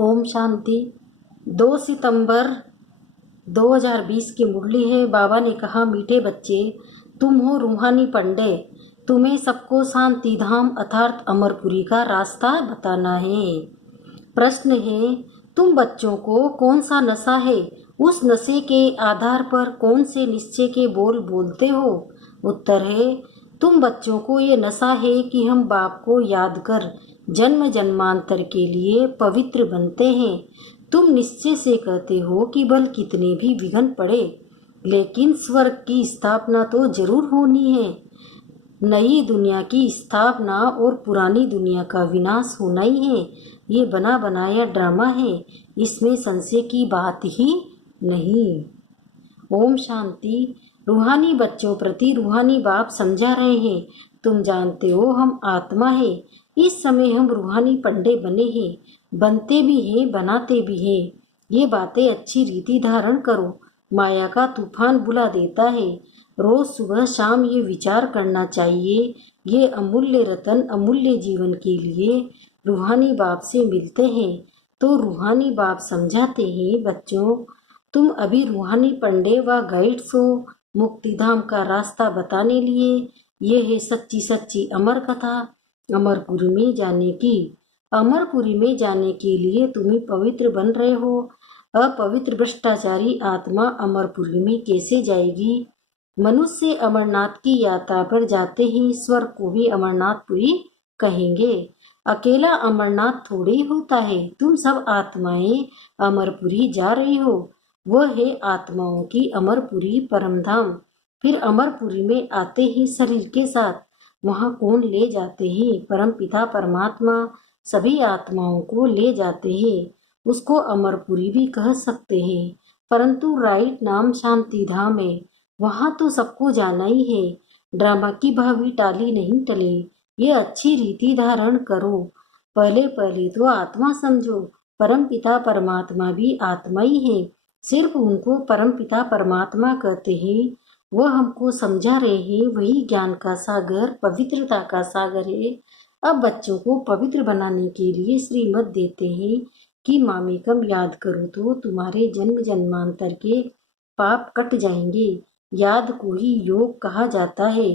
ओम शांति। 2 सितंबर 2020 की मुरली है। बाबा ने कहा, मीठे बच्चे, तुम हो रूहानी पंडे, तुम्हें सबको शांति धाम अर्थात अमरपुरी का रास्ता बताना है। प्रश्न है, तुम बच्चों को कौन सा नशा है, उस नशे के आधार पर कौन से निश्चय के बोल बोलते हो? उत्तर है, तुम बच्चों को ये नशा है कि हम बाप को याद कर जन्म जन्मांतर के लिए पवित्र बनते हैं। तुम निश्चय से कहते हो कि बल कितने भी विघ्न पड़े, लेकिन स्वर्ग की स्थापना तो जरूर होनी है। नई दुनिया की स्थापना और पुरानी दुनिया का विनाश होना ही है। ये बना बनाया ड्रामा है, इसमें संशय की बात ही नहीं। ओम शांति। रूहानी बच्चों प्रति रूहानी बाप समझा रहे हैं, तुम जानते हो हम आत्मा है। इस समय हम रूहानी पंडे बने हैं, बनते भी हैं, बनाते भी हैं। ये बातें अच्छी रीति धारण करो। माया का तूफान बुला देता है। रोज सुबह शाम ये विचार करना चाहिए, ये अमूल्य रतन अमूल्य जीवन के लिए रूहानी बाप से मिलते हैं। तो रूहानी बाप समझाते हैं, बच्चों तुम अभी रूहानी पंडे व गाइड्स हो मुक्तिधाम का रास्ता बताने लिए। ये है सच्ची सच्ची अमर कथा अमरपुरी में जाने की। अमरपुरी में जाने के लिए तुम्हें पवित्र बन रहे हो। अपवित्र भ्रष्टाचारी आत्मा अमरपुरी में कैसे जाएगी? मनुष्य अमरनाथ की यात्रा पर जाते ही स्वर्ग को भी अमरनाथपुरी कहेंगे। अकेला अमरनाथ थोड़ी होता है, तुम सब आत्माएं अमरपुरी जा रही हो। वह है आत्माओं की अमरपुरी परमधाम। फिर अमरपुरी में आते ही शरीर के साथ वहां कौन ले जाते हैं? परम पिता परमात्मा सभी आत्माओं को ले जाते हैं। उसको अमरपुरी भी कह सकते हैं, परंतु राइट नाम शांति धाम है। वहां तो सबको जाना ही है। ड्रामा की भावी टाली नहीं टले। ये अच्छी रीति धारण करो। पहले पहले तो आत्मा समझो, परम पिता परमात्मा भी आत्मा ही है। सिर्फ उनको परम पिता परमात्मा कहते हैं। वह हमको समझा रहे हैं, वही ज्ञान का सागर पवित्रता का सागर है। अब बच्चों को पवित्र बनाने के लिए श्रीमत देते हैं कि मामेकम याद करो तो तुम्हारे जन्म जन्मांतर के पाप कट जाएंगे। याद को ही योग कहा जाता है।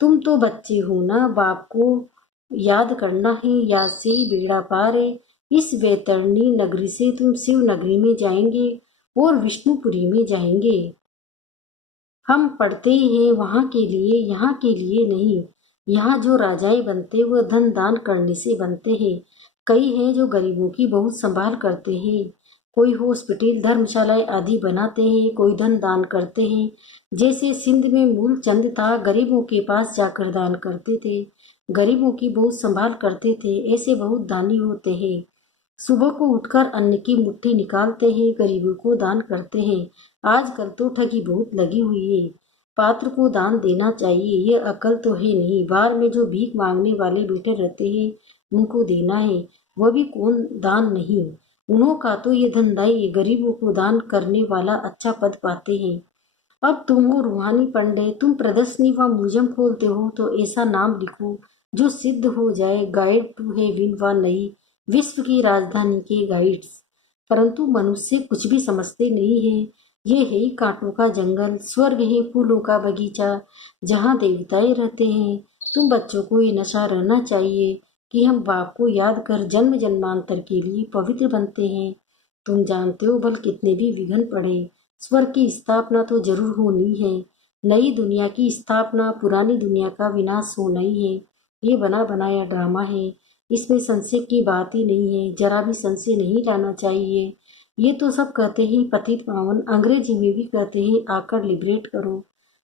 तुम तो बच्चे हो ना, बाप को याद करना है, याद से ही बेड़ा पार है। इस वैतरणी नगरी से तुम शिव नगरी में जाएंगे और विष्णुपुरी में जाएंगे। हम पढ़ते हैं वहां के लिए, यहाँ के लिए नहीं। यहाँ जो राजाएं बनते वह धन दान करने से बनते हैं। कई हैं जो गरीबों की बहुत संभाल करते हैं। कोई हॉस्पिटल धर्मशालाएं आदि बनाते हैं, कोई धन दान करते हैं। जैसे सिंध में मूल चंद था, गरीबों के पास जाकर दान करते थे, गरीबों की बहुत संभाल करते थे। ऐसे बहुत दानी होते हैं। सुबह को उठकर अन्न की मुट्ठी निकालते हैं, गरीबों को दान करते हैं। आजकल तो ठगी बहुत लगी हुई है। पात्र को दान देना चाहिए, ये अकल तो है नहीं। बाहर में जो भीख मांगने वाले बैठे रहते हैं, उनको देना है, वह भी कौन दान नहीं। उन्हों का तो ये धंधा ही, गरीबों को दान करने वाला अच्छा पद पाते हैं। अब तुम हो रूहानी पंडे, तुम प्रदर्शनी व म्यूजियम खोलते हो तो ऐसा नाम लिखो जो सिद्ध हो जाए, गाइड टू हेवन व नई विश्व की राजधानी के गाइड्स। परंतु मनुष्य कुछ भी समझते नहीं है। ये है कांटों का जंगल, स्वर्ग है फूलों का बगीचा, जहाँ देवताएं रहते हैं। तुम बच्चों को ये नशा रहना चाहिए कि हम बाप को याद कर जन्म जन्मांतर के लिए पवित्र बनते हैं। तुम जानते हो बल कितने भी विघ्न पड़े, स्वर्ग की स्थापना तो जरूर होनी है। नई दुनिया की स्थापना, पुरानी दुनिया का विनाश होना ही है। ये बना बनाया ड्रामा है, इसमें संशय की बात ही नहीं है। जरा भी संशय नहीं लाना चाहिए। ये तो सब कहते हैं पतित पावन, अंग्रेजी में भी कहते हैं आकर लिबरेट करो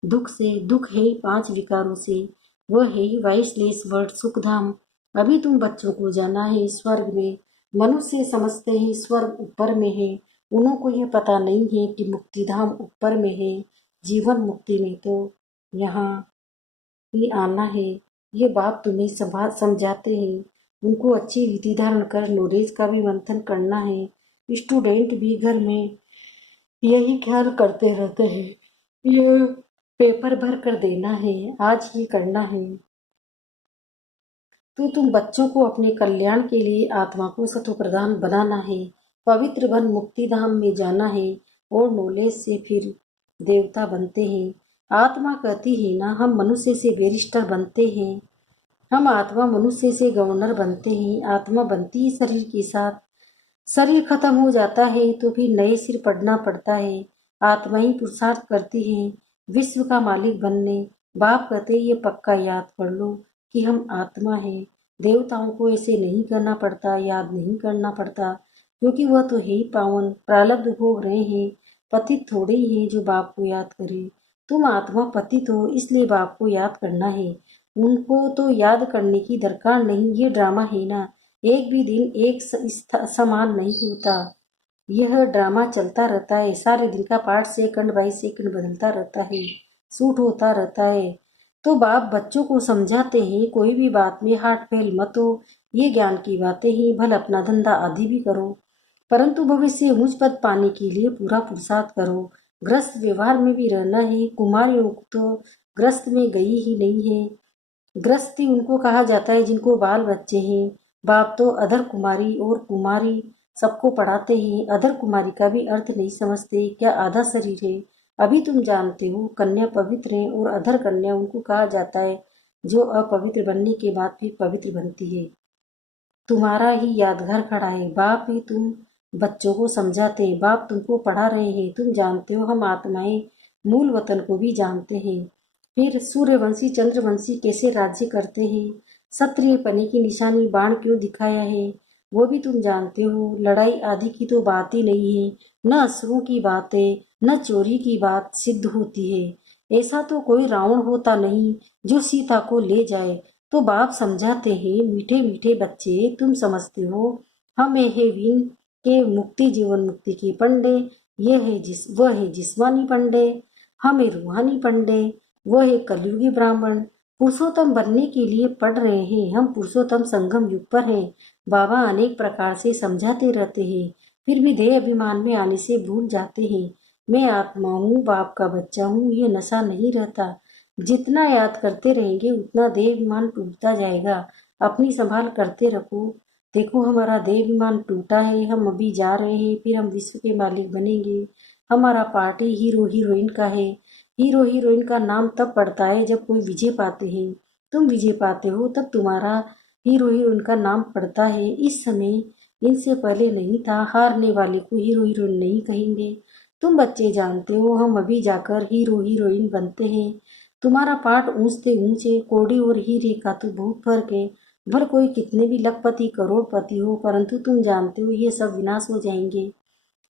दुख से। दुख है 5 विकारों से, वह है वाइसलेस वर्ड सुखधाम। अभी तुम बच्चों को जाना है स्वर्ग में। मनुष्य समझते हैं स्वर्ग ऊपर में है, उन्हों को ये पता नहीं है कि मुक्तिधाम ऊपर में है। जीवन मुक्ति में तो यहाँ भी आना है। ये बात तुम्हें समझाते हैं। उनको अच्छी विधि धारण कर नॉलेज का भी मंथन करना है। स्टूडेंट भी घर में यही ख्याल करते रहते हैं, ये पेपर भर कर देना है, आज ही करना है। तो तुम बच्चों को अपने कल्याण के लिए आत्मा को सत्वप्रधान बनाना है, पवित्र बन मुक्ति धाम में जाना है और नॉलेज से फिर देवता बनते हैं। आत्मा कहती है ना, हम मनुष्य से बैरिस्टर बनते हैं, हम आत्मा मनुष्य से गवर्नर बनते हैं। आत्मा बनती है शरीर के साथ, शरीर खत्म हो जाता है तो फिर नए सिर पड़ना पड़ता है। आत्मा ही पुरुषार्थ करती है विश्व का मालिक बनने। बाप कहते ये पक्का याद कर लो कि हम आत्मा है। देवताओं को ऐसे नहीं करना पड़ता, याद नहीं करना पड़ता, क्योंकि वह तो है ही पावन, प्रारब्ध भोग रहे हैं। पतित थोड़े ही हैं जो बाप को याद करे। तुम आत्मा पतित हो, इसलिए बाप को याद करना है। उनको तो याद करने की दरकार नहीं, ये ड्रामा है ना। एक भी दिन एक समान नहीं होता, यह ड्रामा चलता रहता है। सारे दिन का पार्ट सेकंड बाई सेकंड बदलता रहता है, शूट होता रहता है। तो बाप बच्चों को समझाते हैं कोई भी बात में हार्ट फेल मत हो, ये ज्ञान की बातें ही, भल अपना धंधा आदि भी करो, परंतु भविष्य ऊंच पद पाने के लिए पूरा पुरुषार्थ करो। ग्रस्त व्यवहार में भी रहना है। कुमारियों तो ग्रस्त में गई ही नहीं है। गृहस्थी उनको कहा जाता है जिनको बाल बच्चे हैं। बाप तो अधर कुमारी और कुमारी सबको पढ़ाते हैं। अधर कुमारी का भी अर्थ नहीं समझते, क्या आधा शरीर है। अभी तुम जानते हो कन्या पवित्र है और अधर कन्या उनको कहा जाता है जो अपवित्र बनने के बाद फिर पवित्र बनती है। तुम्हारा ही यादगार खड़ा है। बाप ही तुम बच्चों को समझाते हैं, बाप तुमको पढ़ा रहे हैं। तुम जानते हो हम आत्माएं मूल वतन को भी जानते हैं। फिर सूर्यवंशी चंद्रवंशी कैसे राज्य करते हैं, क्षत्रिय पने की निशानी बाण क्यों दिखाया है, वो भी तुम जानते हो। लड़ाई आदि की तो बात ही नहीं है, न असुरों की बात है, न चोरी की बात सिद्ध होती है। ऐसा तो कोई रावण होता नहीं जो सीता को ले जाए। तो बाप समझाते हैं मीठे मीठे बच्चे, तुम समझते हो हम है वीन के मुक्ति जीवन मुक्ति के पंडे, ये है वह है जिस्मानी पंडे, हम है रूहानी पंडे, वह है कलयुगी ब्राह्मण। पुरुषोत्तम बनने के लिए पढ़ रहे हैं, हम पुरुषोत्तम संगम युग पर हैं। बाबा अनेक प्रकार से समझाते रहते हैं, फिर भी देह अभिमान में आने से भूल जाते हैं। मैं आत्मा हूँ, बाप का बच्चा हूँ, ये नशा नहीं रहता। जितना याद करते रहेंगे उतना देहाभिमान टूटता जाएगा। अपनी संभाल करते रखो। देखो हमारा देहाभिमान टूटा है, हम अभी जा रहे हैं, फिर हम विश्व के मालिक बनेंगे। हमारा पार्टी हीरो हीरोइन का है। हीरो हीरोइन का नाम तब पड़ता है जब कोई विजय पाते हैं। तुम विजय पाते हो तब तुम्हारा हीरो हीरोइन का नाम पड़ता है। इस समय इनसे पहले नहीं था। हारने वाले को हीरो हीरोइन नहीं कहेंगे। तुम बच्चे जानते हो हम अभी जाकर हीरो हीरोइन बनते हैं। तुम्हारा पाठ ऊंचते ऊंचे, कौड़ी और हीरे का तो बहुत फर्क है। भर कोई कितने भी लखपति करोड़पति हो, परंतु तुम जानते हो ये सब विनाश हो जाएंगे।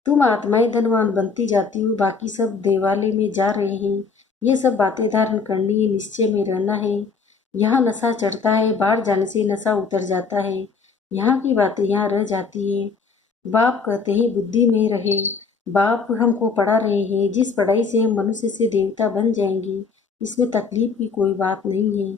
तुम आत्माएं धनवान बनती जाती हो, बाकी सब देवालय में जा रहे हैं। ये सब बातें धारण करनी है, निश्चय में रहना है। यहाँ नशा चढ़ता है, बाहर जाने से नशा उतर जाता है। यहाँ की बातें यहाँ रह जाती है। बाप कहते हैं बुद्धि में रहे। बाप हमको पढ़ा रहे हैं, जिस पढ़ाई से हम मनुष्य से देवता बन जाएंगे, इसमें तकलीफ की कोई बात नहीं है।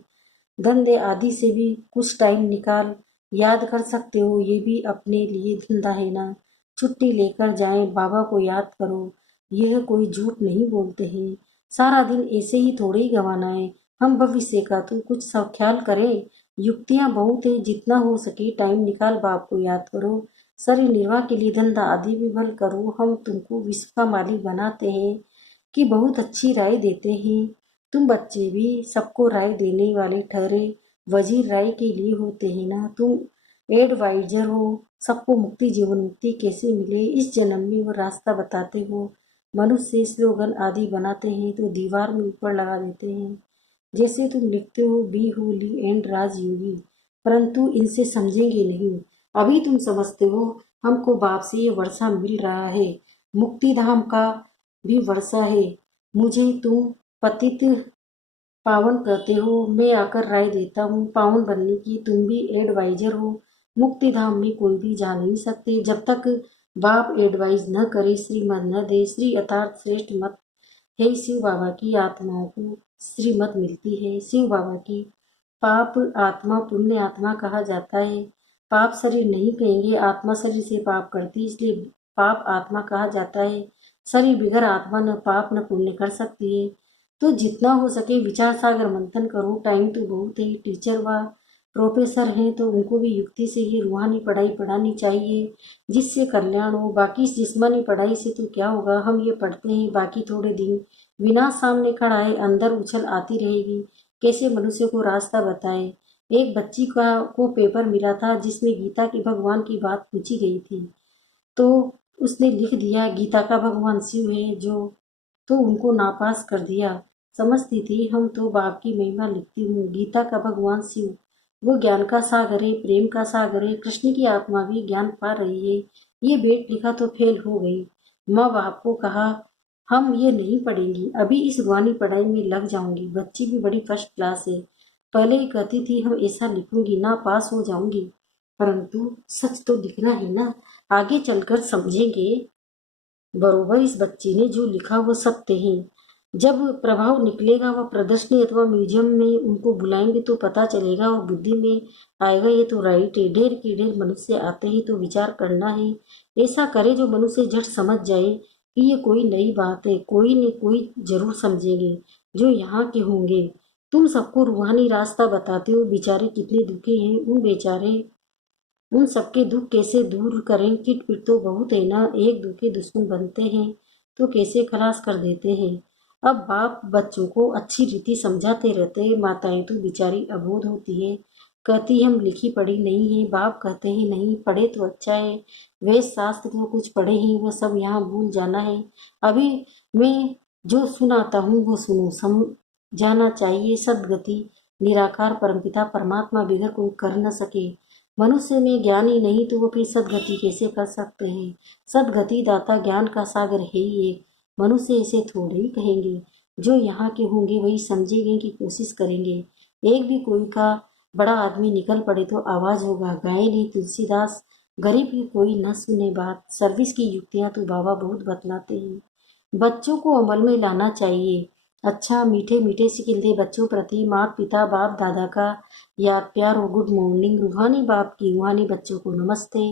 धंधे आदि से भी कुछ टाइम निकाल याद कर सकते हो, ये भी अपने लिए धंधा है ना। छुट्टी लेकर जाएं, बाबा को याद करो। यह कोई झूठ नहीं बोलते हैं। सारा दिन ऐसे ही थोड़े ही गंवाना है। हम भविष्य का तो कुछ सब ख्याल करें। युक्तियां बहुत है, जितना हो सके टाइम निकाल बाप को याद करो। शरीर निर्वाह के लिए धंधा आदि भी भल करो। हम तुमको विश्व का मालिक बनाते हैं कि बहुत अच्छी राय देते हैं। तुम बच्चे भी सबको राय देने वाले ठहरे। वजीर राय के लिए होते हैं ना। तुम एडवाइजर हो, सबको मुक्ति जीवन मुक्ति कैसे मिले इस जन्म में वो रास्ता बताते हो। मनुष्य स्लोगन आदि बनाते हैं तो दीवार में ऊपर लगा देते हैं। जैसे तुम लिखते हो बी होली एंड राजयोगी, परंतु इनसे समझेंगे नहीं। अभी तुम समझते हो हमको बाप से ये वर्षा मिल रहा है, मुक्ति धाम का भी वर्षा है। मुझे तुम पतित पावन कहते हो, मैं आकर राय देता हूँ पावन बनने की। तुम भी एडवाइजर हो। मुक्ति धाम में कोई भी जा नहीं सकते जब तक बाप एडवाइज न करे, श्रीमत न दे। श्री अर्थात श्रेष्ठ मत है शिव बाबा की। आत्माओं को श्रीमत मिलती है शिव बाबा की। पाप आत्मा पुण्य आत्मा कहा जाता है। पाप शरीर नहीं कहेंगे, आत्मा शरीर से पाप करती है, इसलिए पाप आत्मा कहा जाता है। शरीर बिगर आत्मा न पाप न पुण्य कर सकती है। तो जितना हो सके विचार सागर मंथन करो। टाइम तो बहुत है, टीचर व प्रोफेसर हैं तो उनको भी युक्ति से ही रूहानी पढ़ाई पढ़ानी चाहिए जिससे कल्याण हो। बाकी जिस्मानी पढ़ाई से तो क्या होगा, हम ये पढ़ते हैं बाकी थोड़े दिन विनाश सामने खड़ा है, अंदर उछल आती रहेगी, कैसे मनुष्य को रास्ता बताए। एक बच्ची को पेपर मिला था जिसमें गीता की भगवान की बात पूछी गई थी, तो उसने लिख दिया गीता का भगवान शिव है जो, तो उनको नापास कर दिया। समझती थी हम तो बाप की महिमा लिखती हूँ, गीता का भगवान शिव वो ज्ञान का सागर है, प्रेम का सागर है, कृष्ण की आत्मा भी ज्ञान पा रही है। ये बेट लिखा तो फेल हो गई। माँ बाप को कहा हम ये नहीं पढ़ेंगी, अभी इस रूहानी पढ़ाई में लग जाऊंगी। बच्ची भी बड़ी फर्स्ट क्लास है, पहले ही कहती थी हम ऐसा लिखूंगी ना पास हो जाऊंगी, परंतु सच तो लिखना है ना, आगे चलकर समझेंगे। बरोबर इस बच्ची ने जो लिखा वो सत्य है। जब प्रभाव निकलेगा वह प्रदर्शनी अथवा म्यूजियम में उनको बुलाएंगे तो पता चलेगा और बुद्धि में आएगा ये तो राइट है। ढेर के ढेर मनुष्य आते हैं तो विचार करना है, ऐसा करे जो मनुष्य झट समझ जाए कि ये कोई नई बात है, कोई न कोई जरूर समझेंगे जो यहाँ के होंगे। तुम सबको रूहानी रास्ता बताते हो, बेचारे कितने दुखी हैं, उन सबके दुख कैसे दूर करें। किट पिट तो बहुत है ना, एक दुखी दुश्मन बनते हैं तो कैसे खलास कर देते हैं। अब बाप बच्चों को अच्छी रीति समझाते रहते हैं, माताएं तो बेचारी अबोध होती है, कहती हम लिखी पढ़ी नहीं है। बाप कहते हैं नहीं पढ़े तो अच्छा है, वेद शास्त्र तो कुछ पढ़े ही, वो सब यहाँ भूल जाना है। अभी मैं जो सुनाता हूँ वो सुनो, समझाना चाहिए। सदगति निराकार परमपिता परमात्मा बिगर कोई कर न सके। मनुष्य में ज्ञान ही नहीं तो वो फिर सदगति कैसे कर सकते हैं। सदगति दाता ज्ञान का सागर है ही एक, मनुष्य इसे थोड़े ही कहेंगे। जो यहाँ के होंगे वही समझेंगे की कोशिश करेंगे। एक भी कोई का बड़ा आदमी निकल पड़े तो आवाज होगा, गाय नहीं तुलसीदास, गरीब की कोई न सुने बात। सर्विस की युक्तियाँ तो बाबा बहुत बतलाते हैं, बच्चों को अमल में लाना चाहिए। अच्छा मीठे मीठे सिकिंदे बच्चों प्रति माँ पिता बाप दादा का याद प्यार और गुड मॉर्निंग। रूहानी बाप की रूहानी बच्चों को नमस्ते।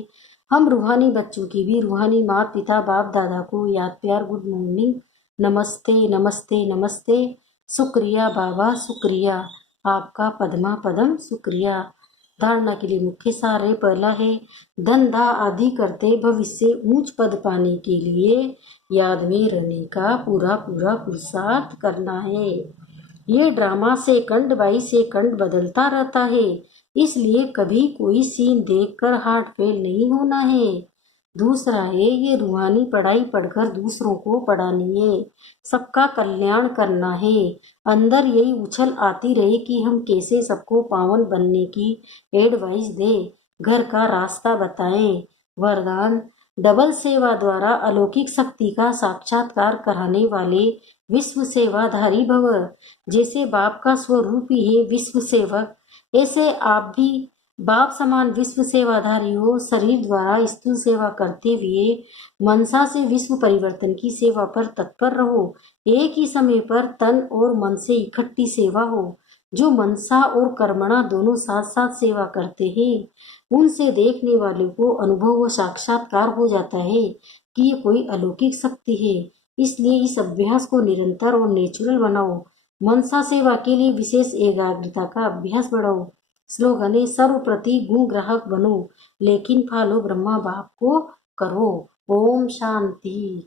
हम रूहानी बच्चों की भी रूहानी माँ पिता बाप दादा को याद प्यार गुड मॉर्निंग, नमस्ते नमस्ते नमस्ते। शुक्रिया बाबा शुक्रिया, आपका पद्मा पदम शुक्रिया। धारणा के लिए मुख्य सार है, पहला है धंधा आदि करते भविष्य ऊंच पद पाने के लिए याद में रहने का पूरा पूरा पुरुषार्थ करना है। ये ड्रामा सेकंड बाई सेकंड बदलता रहता है, इसलिए कभी कोई सीन देखकर हार्ट फेल नहीं होना है। दूसरा है ये रूहानी पढ़ाई पढ़कर दूसरों को पढ़ानी है, सबका कल्याण करना है। अंदर यही उछल आती रहे कि हम कैसे सबको पावन बनने की एडवाइस दे, घर का रास्ता बताएं। वरदान डबल सेवा द्वारा अलौकिक शक्ति का साक्षात्कार कराने वाले विश्व सेवाधारी भव। जैसे बाप का स्वरूप ही है विश्व सेवक, ऐसे आप भी बाप समान विश्व सेवाधारी हो। शरीर द्वारा स्थूल सेवा करते हुए मनसा से विश्व परिवर्तन की सेवा पर तत्पर रहो। एक ही समय पर तन और मन से इकट्ठी सेवा हो। जो मनसा और कर्मणा दोनों साथ साथ सेवा करते हैं उनसे देखने वाले को अनुभव व साक्षात्कार हो जाता है कि ये कोई अलौकिक शक्ति है। इसलिए इस अभ्यास को निरंतर और नेचुरल बनाओ। मनसा सेवा के लिए विशेष एकाग्रता का अभ्यास बढ़ाओ। स्लोगन है सर्वप्रति गुण ग्राहक बनो, लेकिन फॉलो ब्रह्मा बाप को करो। ओम शांति।